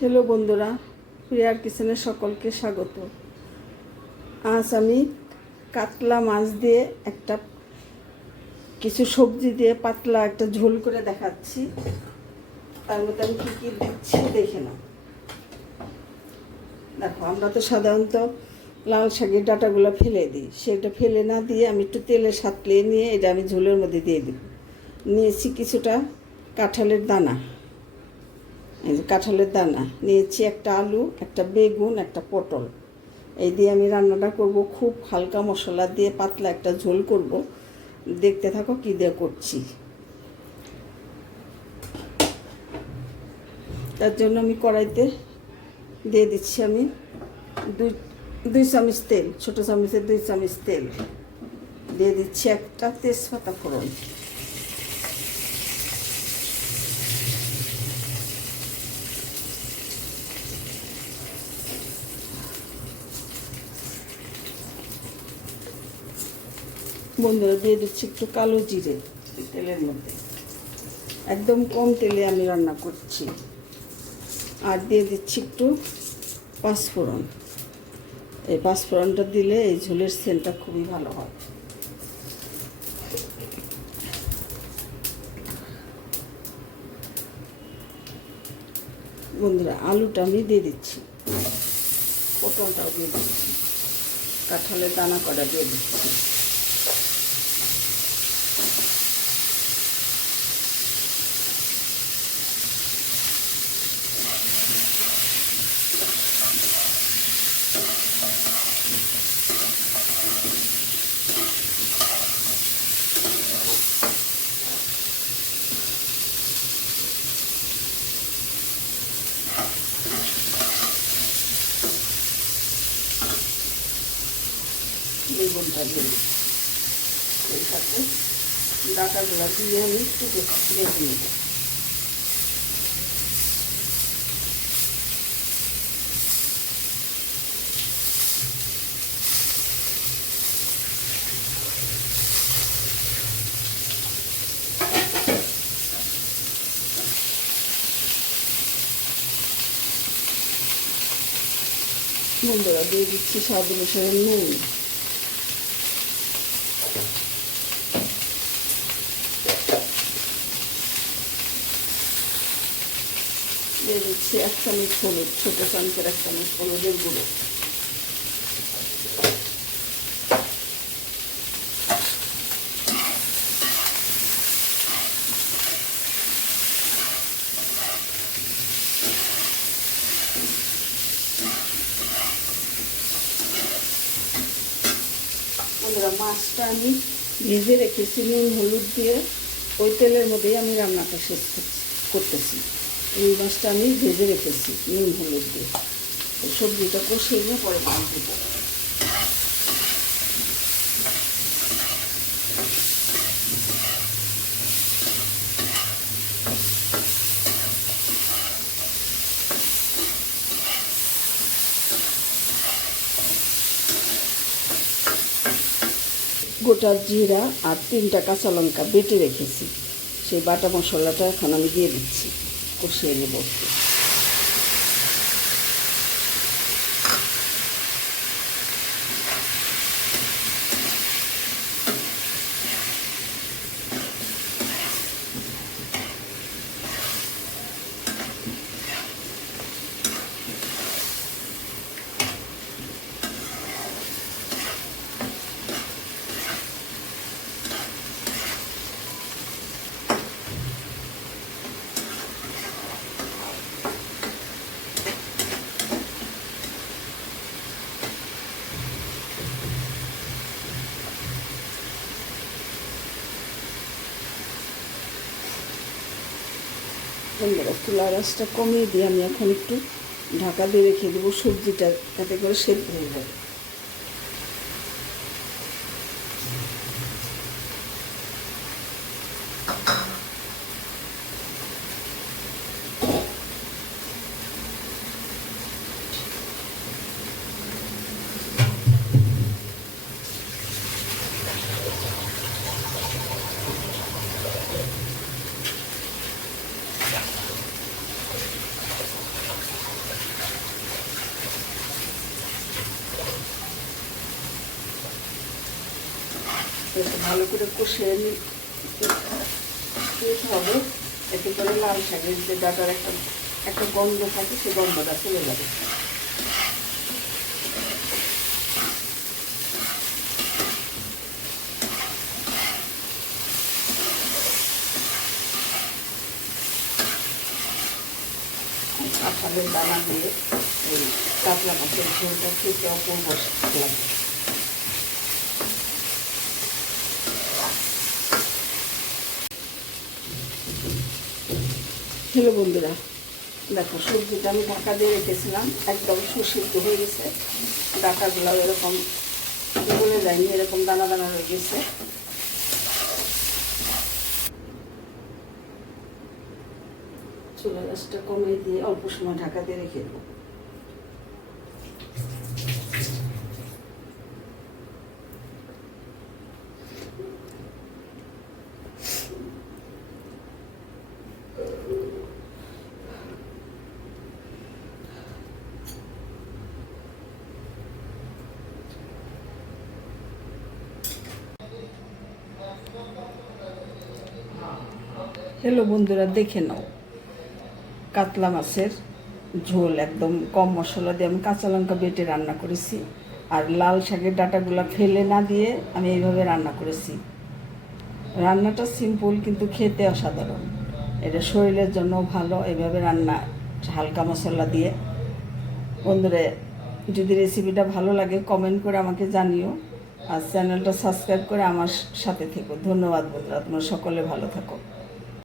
Hello বন্ধুরা, প্রিয়ার কিচেনে সকলকে স্বাগত। আজ আমি কাতলা মাছ দিয়ে কিছু সবজি দিয়ে পাতলা একটা ঝোল করে দেখাচ্ছি। তার মধ্যে আমি কী কী দিচ্ছি দেখে নাও। দেখো, আমরা তো সাধারণত লাল শাকের ডাঁটাগুলো ফেলে দিই, সেটা ফেলে না দিয়ে আমি একটু তেলে সাঁতলিয়ে নিয়ে এটা আমি ঝোলের মধ্যে দিয়ে দিব। নিয়েছি কিছুটা কাঁঠালের দানা, এই যে কাঁঠালের দানা নিয়েছি, একটা আলু, একটা বেগুন, একটা পটল। এই দিয়ে আমি রান্নাটা করব, খুব হালকা মশলা দিয়ে পাতলা একটা ঝোল করব। দেখতে থাকো কী দিয়ে করছি। তার জন্য আমি কড়াইতে দিয়ে দিচ্ছি আমি দুই চামচ তেল, ছোটো চামচের 2 চামচ তেল দিয়ে দিচ্ছি। একটা তেজপাতা ফোড়ন, বন্ধুরা দিয়ে দিচ্ছি একটু কালো জিরে তেলের মধ্যে। একদম কম তেলে আমি রান্না করছি। আর দিয়ে দিচ্ছি একটু পাঁচফোড়ন। এই পাঁচফোড়নটা দিলে এই ঝোলের সেন্টটা খুবই ভালো হয়। বন্ধুরা আলুটা আমি দিয়ে দিচ্ছি, পটলটাও দিয়ে দিচ্ছি, কাঁঠালের দানা কটা দিয়ে দিচ্ছি। বেগুনটা দিয়ে দিচ্ছি, এর সাথে ডাঁটাগুলো দিয়ে আমি একটু রেখে নেব। বন্ধুরা দিয়ে দিচ্ছি স্বাদ অনুসারে নুন, দিয়ে দিচ্ছি 1 চামচ হলুদ, ছোটো চামচের 1 চামচ হলুদের গুঁড়ো, বন্ধুরা মাছটা আমি ভিজে রেখেছি নুন হলুদ দিয়ে। ওই তেলের মধ্যেই আমি রান্নাটা শেষ করতেছি। এই মাছটা আমি ভেজে রেখেছি নুন হলুদ দিয়ে। সবজিটা কষিয়ে নিয়ে পরে মাছ দেবো। গোটা জিরা আর 3টা কাঁচা লঙ্কা বেটে রেখেছি, সেই বাটা মশলাটা এখন আমি দিয়ে দিচ্ছি, কষিয়ে নেব। বন্ধুরা চুলার আঁচটা কমিয়ে দিয়ে আমি এখন একটু ঢাকা দিয়ে রেখে দেবো, সবজিটা যাতে করে সেদ্ধ হয়ে যাবে। একটু ভালো করে কষিয়ে নিতে হবে, এতে করে লাল শাকের যে ডাটার একটা একটা গন্ধ থাকে সেই গন্ধটা চলে যাবে। কাঁঠালের দানা দিয়ে এই কাতলা মাছের ঝোলটা খেতে অপূর্ব লাগে। হ্যালো বন্ধুরা, দেখো সবজিটা আমি ঢাকা দিয়ে রেখেছিলাম, একদম সুসিদ্ধ হয়ে গেছে। ডাটাগুলো এরকম গলে যায়নি, এরকম দানা দানা হয়ে গেছে। চুলা গাছটা কমিয়ে দিয়ে অল্প সময় ঢাকা দিয়ে রেখে দেবো। হ্যালো বন্ধুরা, দেখে নাও কাতলা মাছের ঝোল একদম কম মশলা দিয়ে আমি কাঁচা লঙ্কা বেটে রান্না করেছি। আর লাল শাকের ডাঁটাগুলো ফেলে না দিয়ে আমি এইভাবে রান্না করেছি। রান্নাটা সিম্পল কিন্তু খেতে অসাধারণ। এটা শরীরের জন্য ভালো এভাবে রান্না, হালকা মশলা দিয়ে। বন্ধুরা, যদি রেসিপিটা ভালো লাগে কমেন্ট করে আমাকে জানিও, আর চ্যানেলটা সাবস্ক্রাইব করে আমার সাথে থেকো। ধন্যবাদ বন্ধুরা, তোমরা সকলে ভালো থাকো।